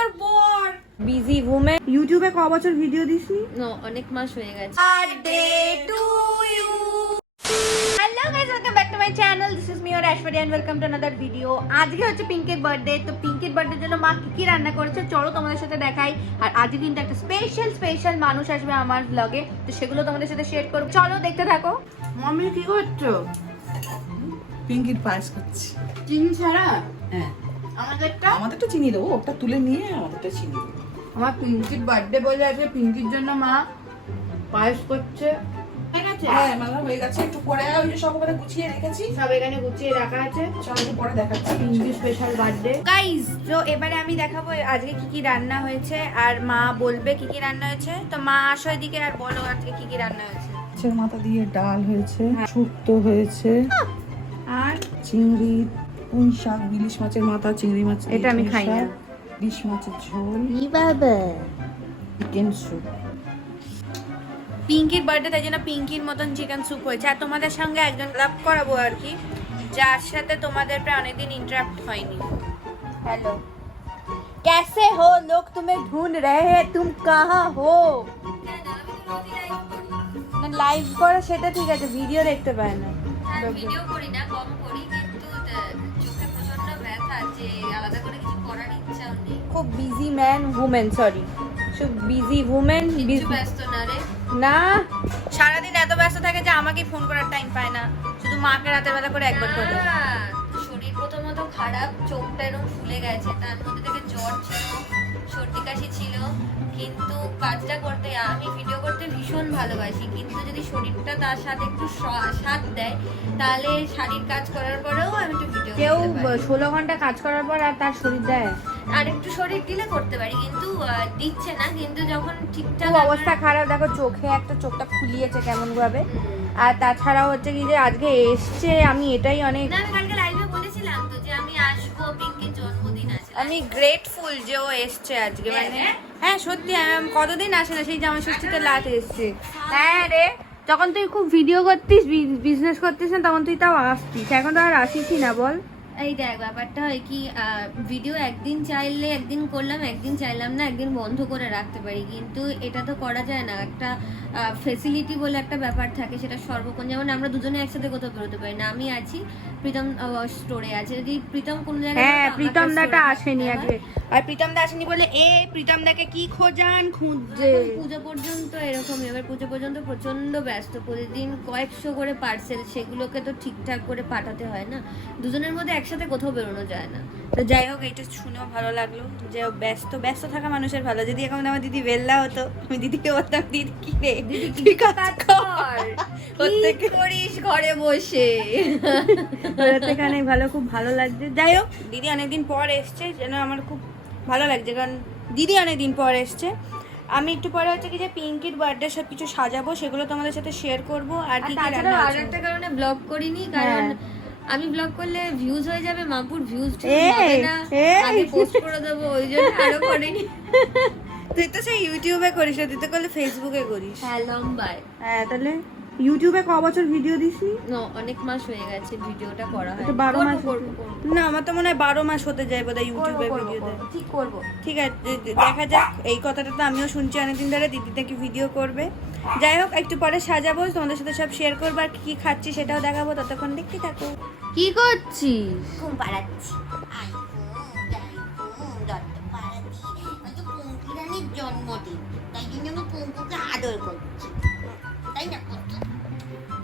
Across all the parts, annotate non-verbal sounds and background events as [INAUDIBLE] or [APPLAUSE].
তোর বর। বিজি ইউটিউবে ক বছর ভিডিও দিসনি? নো অনেক মাস হয়ে গেছে। Birthday to you hello guys welcome back to my channel this is me or Aishwarya and welcome to another video আজকে হচ্ছে পিঙ্কের বার্থডে তো পিঙ্কের বার্থডের জন্য মা কি কি রান্না করেছে? চলো তোমাদের সাথে দেখাই। আর আজকে কিন্তু একটা স্পেশাল স্পেশাল মানুষ আসবে আমার ব্লগে তো সেগুলো তোমাদের সাথে শেয়ার করব। চলো দেখতে থাকো। মাম্মি কি করছ? পিঙ্কির পায়েস করছি চিনি ছাড়া? হ্যাঁ। আমাদেরটা? আমাদেরটা চিনি দেবো ওটা তুলে নিয়ে আমাদেরটা চিনি দেবো। আমার পিঙ্কির বার্থডে বলে আছে পিঙ্কির জন্য মা পায়েস করছে। ঠিক আছে হ্যাঁ মালা হয়ে গেছে। একটু পরে ওই যে সব করে গুছিয়ে রেখেছি। সব এখানে গুছিয়ে রাখা আছে। সব পরে দেখাচ্ছি। পিঙ্কি স্পেশাল বার্থডে গাইস তো এবারে আমি দেখাবো আজকে কি কি রান্না হয়েছে আর মা বলবে কি কি রান্না হয়েছে। তো মা আসো এদিকে আর বলো আজকে কি কি রান্না হয়েছে। মাথা দিয়ে ডাল হয়েছে শুক্তো হয়েছে আর? চিংড়ি পুঁই শাক ইলিশ মাছের মাথা চিংড়ি মাছ দিয়ে এটা আমি পুঁই খাই না। শাক, ইলিশ মাছের ঝোল বাবা চিকেন স্যুপ পিঙ্কির বার্থডে তাই জন্য পিঙ্কির মতন চিকেন স্যুপ হয়েছে আর তোমাদের সঙ্গে একজন লাভ করাবো আর কি যার সাথে তোমাদের প্রায় অনেকদিন ইন্টারাক্ট হয়নি हेलो कैसे हो लोग तुम्हें ढूंढ रहे हैं तुम कहाँ हो না লাইভ করা সেটা ঠিক আছে ভিডিও দেখতে পায় না ভিডিও করি না যে আলাদা করে কিছু করার ইচ্ছাও নেই। খুব বিজি ম্যান উমেন সরি খুব বিজি উমেন বিজি ব্যস্ত না রে। না। সারাদিন এত ব্যস্ত থাকে যে আমাকে ফোন করার টাইম পায় না। শুধু মাকে রাতের বেলা করে একবার করে। শরীর প্রথমত খারাপ চোখটা এরকম ফুলে গেছে তার মধ্যে থেকে জ্বর ছিল। সর্দি কাশি ছিল কিন্তু কাজটা করতে আমি ভিডিও করতে ভীষণ ভালোবাসি। কিন্তু যদি শরীরটা তার সাথে একটু সাথ দেয় তাহলে শারীর কাজ করার পরেও আমি একটু ভিডিও কেউ ষোলো ঘণ্টা কাজ করার পর আর তার শরীর দেয়? আর একটু শরীর দিলে করতে পারি কিন্তু দিচ্ছে না। কিন্তু যখন ঠিকঠাক অবস্থা খারাপ। দেখো চোখে একটা চোখটা ফুলিয়েছে কেমন ভাবে আর তাছাড়াও হচ্ছে কি যে আজকে এসছে আমি এটাই অনেক আমি গ্রেটফুল যে ও এসছে আজকে মানে হ্যাঁ? হ্যাঁ সত্যি কতদিন আসে না সেই জামা ষষ্ঠীতে লাট এসছে। হ্যাঁ। রে যখন তুই খুব ভিডিও করতিস বিজনেস করতিস না তখন তুই তাও আসতিস। এখন তো আর আসিসই না বল। এই দেখ ব্যাপারটা হয় কি ভিডিও একদিন চাইলে একদিন করলাম একদিন চাইলাম না একদিন বন্ধ করে রাখতে পারি। কিন্তু এটা তো করা যায় না। একটা ফেসিলিটি বলে একটা ব্যাপার থাকে সেটা সর্বক্ষণ। যেমন আমরা দুজনে একসাথে কোথাও বেরোতে পারি না আমি আছি প্রীতম স্টোরে আছে। যদি প্রীতম কোনো জায়গায় হ্যাঁ প্রীতম দাটা আসেনি আজকে আর প্রীতম দা আসেনি বলে এ প্রীতম দাকে কি খোঁজান খুঁজছে। পুজো পর্যন্ত এরকমই এবার পুজো পর্যন্ত প্রচণ্ড ব্যস্ত। প্রতিদিন কয়েকশো করে পার্সেল সেগুলোকে তো ঠিকঠাক করে পাঠাতে হয় না। দুজনের মধ্যে একসাথে কোথাও বেরোনো যায় না। তো যাই হোক এটা শুনেও ভালো লাগল যে ব্যস্ত ব্যস্ত থাকা মানুষের ভালো। যদি এখন আমার দিদি বেল্লা হতো আমি দিদিকে বলতাম দিদি কি রে? কর করিস ঘরে বসে? থেকে অনেক ভালো খুব ভালো লাগছে। যাই হোক দিদি অনেকদিন পর এসছে যেন আমার খুব ভালো লাগছে কারণ দিদি অনেকদিন পর এসছে। আমি একটু পরে হচ্ছে কি যে পিঙ্কির বার্থডে সব কিছু সাজাবো সেগুলো তোমাদের সাথে শেয়ার করব আর কি তাছাড়া আর একটা কারণে ব্লগ করিনি কারণ হ্যাঁ। আমি ব্লগ করলে ভিউজ হয়ে যাবে মাপুর ভিউজ এই, হবে না। আগে পোস্ট করে দেবো ওই জন্য আরও করিনি। [LAUGHS] তুই তো সেই ইউটিউবে করিস না, তুই তো করলে ফেসবুকে করিস। হ্যাঁ লম্বায়। হ্যাঁ তাহলে ইউটিউবে ক বছর ভিডিও দিসনি No, অনেক মাস হয়ে গেছে ভিডিওটা করা হয় বারো মাস। না আমার তো মনে হয় বারো মাস হতে যায় বোধহয় ইউটিউবে ভিডিও করব, ঠিক করব। ঠিক আছে দেখা যাক এই কথাটা তো আমিও শুনছি অনেকদিন ধরে দিদি থেকে ভিডিও করবে। যাই হোক একটু পরে সাজাবো তোমাদের সাথে সব শেয়ার করব আর কি কি খাচ্ছি সেটাও দেখাবো ততক্ষণ দেখতে থাকো। কি করছিস? ঘুম পাড়াচ্ছি। জন্মদিন তাই জন্য আমি পঙ্কুকে আদর করছি তাই না পন্তি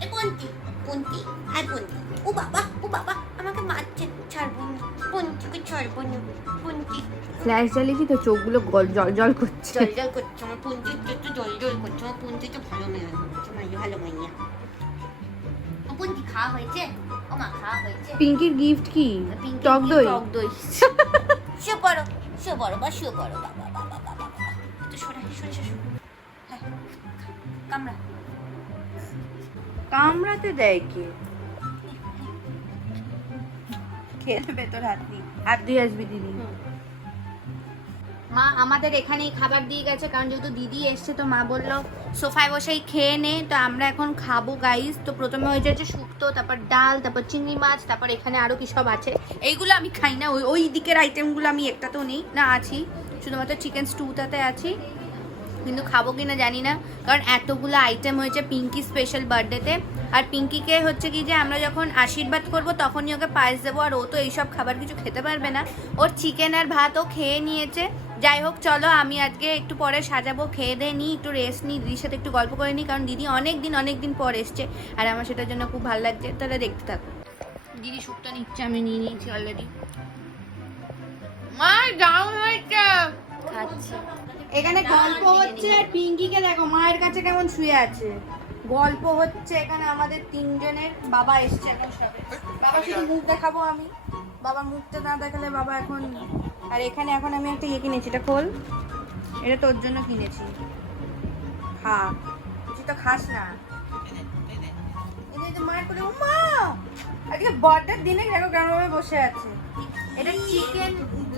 এ পন্তি পন্তি আর পন্তি ও বাবা ও বাবা আমাকে মারছে ছাড়বো না পন্তিকে ছাড়বো না পন্তি ফ্ল্যাশ জ্বালিয়েছি তো চোখগুলো গল- জল জল করছে জল জল করছে আমার পন্তির একটু জল জল করছে আমার পন্তি তো ভালো মেয়ে ভালো মাইয়া পন্তি খাওয়া হয়েছে ও মা খাওয়া হয়েছে পিঙ্কির গিফট কি পিঙ্কি টক দই টক দই শুয়ে পড়ো শুয়ে পড়ো বা শুয়ে পড়ো বাবা বাবা সরে সরে সরে হ্যাঁ কামড়া। কামড়াতে দেয় কে? খেয়ে নেবে তোর হাত নিয়ে হাত দিয়ে আসবি দিদি। মা আমাদের এখানেই খাবার দিয়ে গেছে কারণ যেহেতু দিদি এসছে তো মা বলল সোফায় বসেই খেয়ে নে তো আমরা এখন খাব গাইস তো প্রথমে হয়ে যাচ্ছে শুক্তো তারপর ডাল তারপর চিংড়ি মাছ তারপর এখানে আরও কি সব আছে। এইগুলো আমি খাই না ওই ওই দিকের আইটেমগুলো আমি একটাতেও নেই না আছি। শুধুমাত্র চিকেন স্টুটাতে আছি। কিন্তু খাব কিনা জানি না। কারণ এতগুলো আইটেম হয়েছে পিঙ্কি স্পেশাল বার্থডেতে আর পিঙ্কিকে হচ্ছে কি যে আমরা যখন আশীর্বাদ করব, তখনই ওকে পায়েস দেবো। আর ও তো এইসব খাবার কিছু খেতে পারবে না। ওর চিকেন আর ভাত ও খেয়ে নিয়েছে। যাই হোক, চলো আমি আজকে একটু পরে সাজাবো, খেয়ে দিয়ে নিই, একটু রেস্ট নিই, দিদির সাথে একটু গল্প করে নিই। কারণ দিদি অনেক দিন অনেক দিন পর এসছে। আর আমার সেটার জন্য খুব ভালো লাগছে। তাহলে দেখতে থাকো। দিদি স্যুপটা নিচ্ছে, আমি নিয়ে নিয়েছি অলরেডি মা দারুণ হয়েছে এখানে গল্প হচ্ছে আর পিঙ্কিকে দেখো মায়ের কাছে কেমন শুয়ে আছে। গল্প হচ্ছে এখানে আমাদের তিনজনের বাবা এসছে এখন সবে। বাবা শুধু মুখ দেখাবো আমি। বাবার মুখটা না দেখালে বাবা এখন আর এখানে এখন আমি একটা ইয়ে কিনেছি এটা খোল। এটা তোর জন্য কিনেছি। খা। তুই তো খাস না। মায়ের করে মা আজকে বার্থডের দিনে দেখো কেমন বসে আছে। এটা চিকেন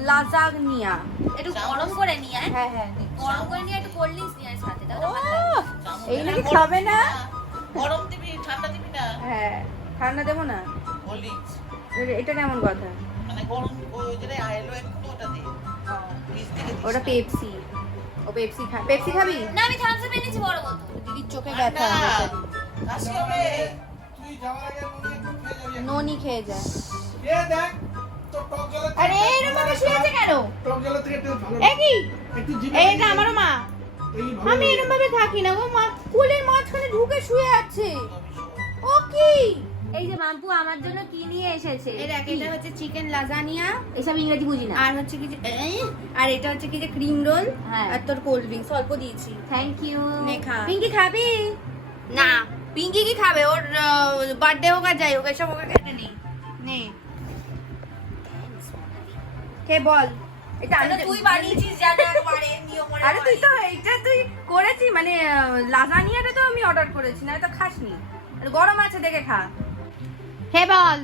লাজাগনিয়া একটু গরম করে নিয়ে হ্যাঁ হ্যাঁ। গরম করে নিয়ে একটু কোল্ড ড্রিঙ্কস নিয়ে সাথে তাহলে ভালো লাগবে। এই নাকি খাবে না? গরম দিবি ঠান্ডা দিবি না। হ্যাঁ ঠান্ডা দেবো না? এ- এটা কেমন কথা? মানে গরম ওই যেটা আইলো একটু ওটা দে ওটা পেপসি ও পেপসি খা পেপসি খাবি? না আমি থামস আপ এনেছি বড় বোতল দিদির চোখে ব্যথা কাশি হবে। তুই যাওয়ার আগে মনে একটু খেয়ে যাবি। ননি খেয়ে যায়। এ দেখ। আরে এরকম ভাবে শুয়ে আছে কেন? টক জলের থেকে একটু ভালো। এ কি? একটু জিভে এই এটা আমারও মা। আমি। এরকম ভাবে থাকি না ও মা। কুলের মাঝখানে ঢুকে শুয়ে আছে। ও কি? এই যে মাম্পু আমার জন্য কি নিয়ে এসেছে? এই দেখ এটা হচ্ছে চিকেন লাজানিয়া। এসব ইংরেজি বুঝি না। আর হচ্ছে কি যে আর এটা হচ্ছে কি যে ক্রিম রোল হ্যাঁ। আর তোর কোল্ড ড্রিঙ্কস অল্প দিয়েছি। থ্যাংক ইউ নে খা। পিঙ্কি খাবি? না পিঙ্কি কি খাবে? ওর বার্থডে হোক আর যাই হোক এসব ওকে খেতে নেই। নে। কে বল? এটা তুই বানিয়েছিস জানো একবারে? নিয়ম আরে তুই তো এইটা তুই করেছি মানে লাজানিয়াটা তো আমি অর্ডার করেছি না তো খাসনি। গরম আছে দেখে খা। হে বল।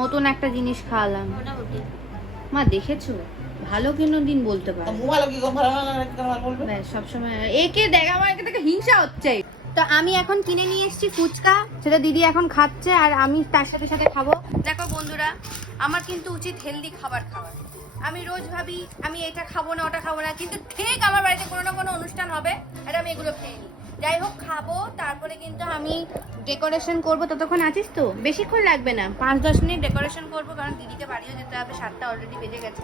নতুন একটা জিনিস খাওয়ালাম। মা দেখেছ? ভালো কেন দিন বলতে পারো? ভালো কি? ভালো সবসময় একে দেখা আমার একে থেকে হিংসা হচ্ছে। তো আমি এখন কিনে নিয়ে এসেছি ফুচকা, সেটা দিদি এখন খাচ্ছে আর আমি তার সাথে সাথে খাব। দেখো বন্ধুরা, আমার কিন্তু উচিত হেলদি খাবার খাওয়া। আমি রোজ ভাবি, আমি এটা খাব না, ওটা খাব না, কিন্তু ঠিক আমার বাড়িতে কোনো না কোনো অনুষ্ঠান হবে, আর আমি এগুলো খেয়ে নিই। যাই হোক, খাব, তারপরে কিন্তু আমি ডেকোরেশন করব। ততক্ষণ আছিস তো? বেশিক্ষণ লাগবে না পাঁচ দশ মিনিট ডেকোরেশন করব, কারণ দিদিকে বাড়িও যেতে হবে, সাতটা অলরেডি বেজে গেছে।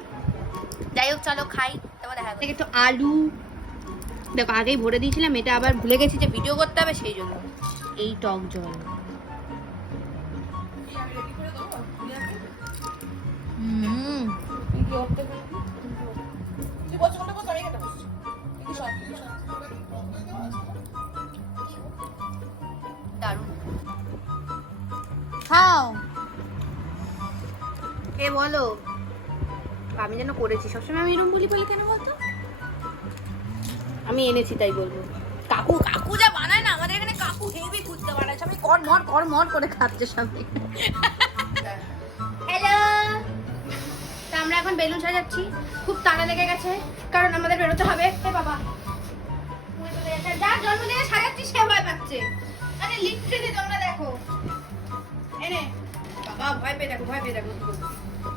যাই হোক, চলো খাই তারপর দেখা একটু আলু দেখো, আগেই ভরে দিয়েছিলাম, এটা আবার ভুলে গেছি যে ভিডিও করতে হবে, সেই জন্য। এই টক জল। দারুণ। কে বলো? আমি যেন করেছি। সবসময় আমি এরকম বলি বলি কেন বলতো? আমি এনেছি তাই বলব। কাকু কাকু যা বানায় না আমাদের এখানে কাকু হেভি খুঁজতে বানায়। সবাই কর মর কর মর করে খাচ্ছে সবাই হ্যালো তা আমরা এখন বেলুন সাজাচ্ছি। খুব তাড়া লেগে গেছে কারণ আমাদের বেরোতে হবে। হে বাবা। যার জন্মদিনে সাজাচ্ছি সে ভয় পাচ্ছে। আরে লিটারেলি তোমরা দেখো। এনে বাবা ভয় পেয়ে দেখো ভয় পেয়ে দেখো।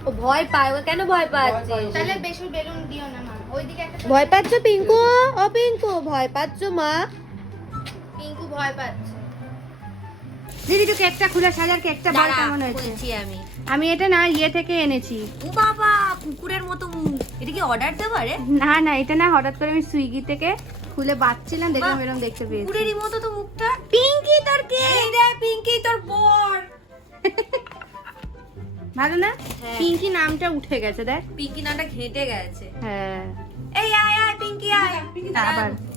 ও ভয় পায় ও কেন ভয় পাচ্ছে? তাহলে বেশি বেলুন দিও না মা। ভয় পাচ্ছ পিঙ্কু? ও পিঙ্কু ভয় পাচ্ছ মা? পিঙ্কু ভয় পাচ্ছে। দিদি তো কেকটা খুলে সাজার কেকটা দাঁড়া, কেমন হয়েছে। বলছি আমি। আমি এটা না ইয়ে থেকে এনেছি। ও বাবা কুকুরের মতো মুখ। এটা কি অর্ডার দেওয়া রে? না না এটা না হঠাৎ করে আমি সুইগি থেকে খুলে বাচ্ছিলাম দেখলাম এরকম দেখতে পেয়েছি। কুকুরেরই মতো তো মুখটা। পিঙ্কি তোর কে? এই রে পিঙ্কি তোর বর। ভালো না? হ্যাঁ। পিঙ্কি নামটা উঠে গেছে দেখ। পিঙ্কি নামটা ঘেঁটে গেছে। হ্যাঁ। এই আয় আয় পিঙ্কি আয়।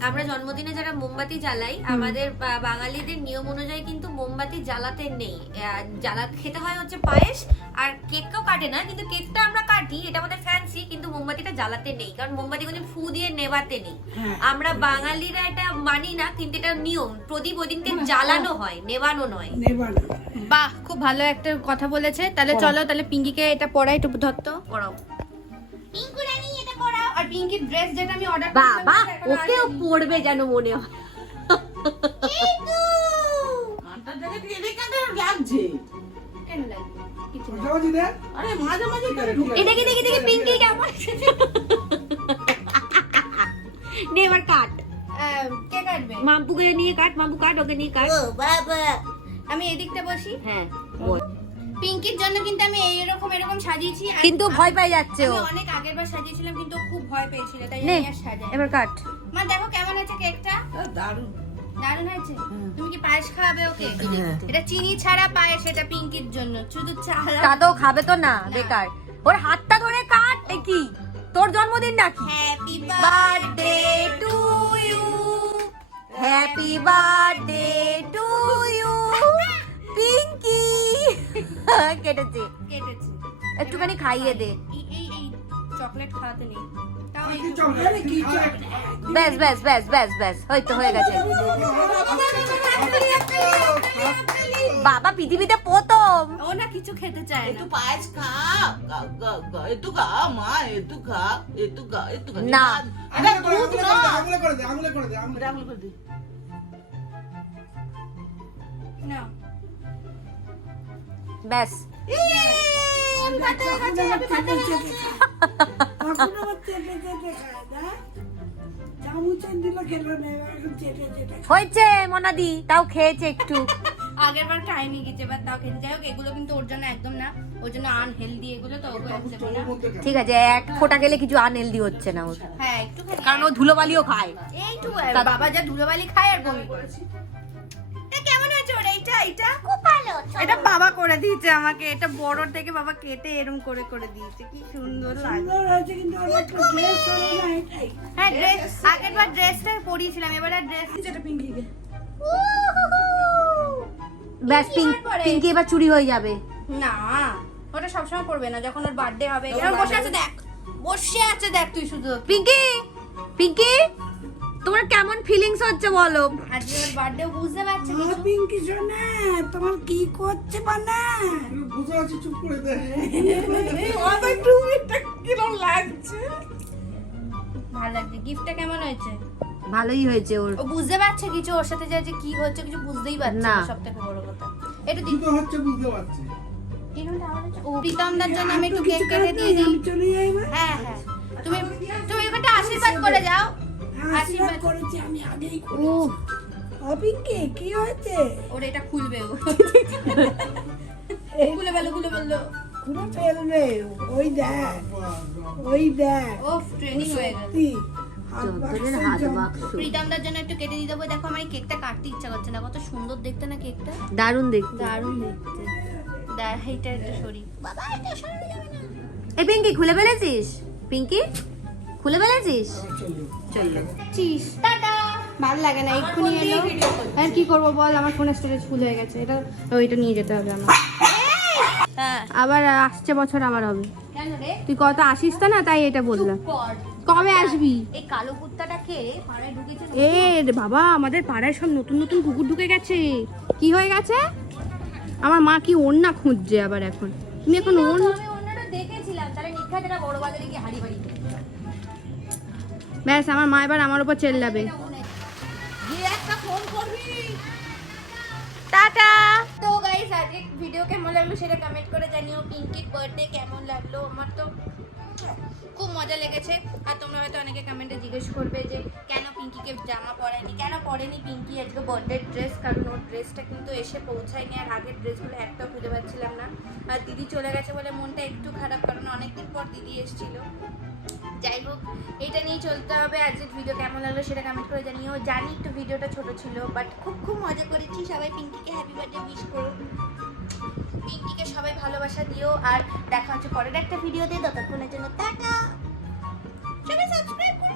আমরা জন্মদিনে যারা মোমবাতি জ্বালাই আমাদের বাঙালিদের নিয়ম অনুযায়ী কিন্তু মোমবাতি জ্বালাতে নেই। জ্বালা খেতে হয় হচ্ছে পায়েস আর কেকও কাটে না কিন্তু কেকটা আমরা কাটি এটা আমাদের ফ্যান্সি কিন্তু মোমবাতিটা জ্বালাতে নেই কারণ মোমবাতি কোনো ফু দিয়ে নেভাতে নেই। আমরা বাঙালিরা এটা মানি না কিন্তু এটা নিয়ম। প্রদীপ ওই দিনকে জ্বালানো হয়। নেভানো নয়। বাহ খুব ভালো একটা কথা বলেছে। তাহলে চলো তাহলে পিঙ্কিকে এটা পড়াই একটু ধরত। পড়াও। পিঙ্কু রানী পড়াও আর পিঙ্কি ড্রেস যেটা আমি অর্ডার বাবা ওকেও পড়বে যেন মনে হয়। পিঙ্কি কেমন নিয়ে মাম্পু নিয়ে কাট। আমি এদিকটা বসি। হ্যাঁ পিঙ্কির জন্য কিন্তু আমি এইরকম এরকম সাজিয়েছি। কিন্তু ভয় পেয়ে যাচ্ছে ও। অনেক আগের বার সাজিয়েছিলাম কিন্তু খুব ভয় পেয়েছিল তাই আমি আর সাজাই এবার কাট। মা দেখো কেমন হয়েছে কেকটা। দারুণ। দারুণ হয়েছে? তুমি কি পায়েস খাওয়াবে ওকে? এটা চিনি ছাড়া পায়েস এটা পিঙ্কির জন্য। শুধু চালা তা তো খাবে তো না বেকার। ওর হাতটা ধরে কাট কি? তোর জন্মদিন নাকি? Happy birthday to you happy birthday to you Pinki [LAUGHS] কেটেছে। কেটেছি। একটুখানি খাইয়ে দে। এই এই এই চকলেট খাওয়াতে নেই। একটু ব্যাস ব্যাস ব্যাস ব্যাস ব্যাস হয়তো হয়ে গেছে। বাবা পৃথিবীতে প্রথম। ও না কিছু খেতে চায় একটু না পায়েস খা গা গা গা একটু খা মা একটু খা একটু খা একটু খা। না। এটা আঙুলে করে দুধ না আঙুলে করে দে আঙুলে করে দে আঙুলে করে দে। না। ব্যাস। হয়েছে মনাদি তাও খেয়েছে একটু। আগের বার খাইনি কিছু এবার তাও খেতে যাই হোক এগুলো কিন্তু ওর জন্য একদম না। ওর জন্য আনহেলদি এগুলো তো ঠিক আছে এক ফোঁটা গেলে কিছু আনহেলদি হচ্ছে না ওর। হ্যাঁ একটু কারণ ও ধুলোবালিও খায়। এইটুকু বাবা যা ধুলোবালি খায় আর বমি করেছে এটা বাবা করে দিয়েছে আমাকে এটা বড় থেকে বাবা কেটে এরম করে করে দিয়েছে কি সুন্দর লাগে হ্যাঁ ড্রেস আগের বার ড্রেসটা পরিয়েছিলাম এবার আর ড্রেস যেটা পিঙ্কিকে ব্যাস পিঙ্ক পিঙ্কি এবার চুরি হয়ে যাবে। না ওটা সবসময় পড়বে না যখন ওর বার্থডে হবে। বসে আছে দেখ বসে আছে দেখ তুই শুধু। পিঙ্কি পিঙ্কি তোমার কেমন ফিলিংস হচ্ছে বলো? আজকে ওর বার্থডে বুঝতে পারছে পিঙ্কি তোমার কি করছে বানা? বুঝে আছি চুপ করে দে। ভালো লাগছে। গিফটটা কেমন হয়েছে? ভালোই হয়েছে ওর। ও বুঝতে পারছে কিছু ওর সাথে যে যে কি হচ্ছে কিছু বুঝতেই পারছে না। না। সব থেকে বড় কথা। একটু কি দিদি তো হচ্ছে বুঝতে পারছি। ও প্রীতমদার জন্য আমি একটু কেক কেটে দিয়ে দিই। হ্যাঁ হ্যাঁ। তুমি তুমি একটা আশীর্বাদ করে যাও। আশীর্বাদ করেছি আমি আগেই করেছি। ও পিঙ্কি কি হয়েছে? ওর এটা খুলবে ও। খুলে ফেলো খুলে ফেলল খুলে ফেলবে। ওই দেখ ওই দেখ। ও ট্রেনিং হয়ে গেল। বাক্স প্রীতমদার জন্য একটু কেটে দিয়ে দেবো। দেখো আমার কেকটা কাটতে ইচ্ছা করছে না। কত সুন্দর দেখতে না কেকটা? দারুণ দেখতে। দারুণ দেখতে। দেখ এইটা একটু সরি। বাবা এটা এই পিঙ্কি খুলে ফেলেছিস? পিঙ্কি? খুলে ফেলেছিস? চিস। টাটা। ভালো লাগে না এক্ষুনি এলো। আর কি করব বল আমার ফোনের স্টোরেজ ফুল হয়ে গেছে। এটা ওইটা নিয়ে যেতে হবে আমার। হ্যাঁ। আবার আসছে বছর আবার হবে। তুই কত আসিস তো না তাই এটা বললাম। কবে আসবি? এই কালো পাড়ায় ঢুকেছে এ বাবা আমাদের পাড়ায় সব নতুন নতুন কুকুর ঢুকে গেছে। কি হয়ে গেছে? আমার মা কি ওন্না খুঁজছে আবার এখন। তুমি এখন অন্যটা দেখেছিলাম তাহলে নিখাত এটা বড় বাজারে গিয়ে হাড়ি বাড়ি ব্যাস আমার মা এবার আমার উপর চেল্লাবে। টাটা। তো গাইস আজকে ভিডিও কেমন লাগল সেটা কমেন্ট করে জানিও। পিঙ্কির বার্থডে কেমন লাগল? আমার তো খুব মজা লেগেছে। আর তোমরা হয়তো অনেকে কমেন্টে জিজ্ঞেস করবে যে, কেন পিঙ্কিকে জামা পরায়নি কেন পরেনি পিঙ্কি? আজকে বার্থডে ড্রেস কারণ ওর ড্রেসটা কিন্তু এসে পৌঁছায়নি, আর আগের ড্রেসগুলো একটাও খুঁজে পাচ্ছিলাম না। আর দিদি চলে গেছে বলে মনটা একটু খারাপ, কারণ অনেকদিন পর দিদি এসেছিল। যাই হোক, এটা নিয়ে চলতে হবে। আজকের ভিডিও কেমন লাগল সেটা কমেন্ট করে জানিও। জানি একটু ভিডিওটা ছোট ছিল বাট খুব খুব মজা করেছি। সবাই পিঙ্কিকে হ্যাপি বার্থডে উইশ করো পিকনিকে সবাই ভালোবাসা দিও, আর দেখা হচ্ছে পরের একটা ভিডিওতে ততক্ষণের জন্য টাকা সবাই সাবস্ক্রাইব করে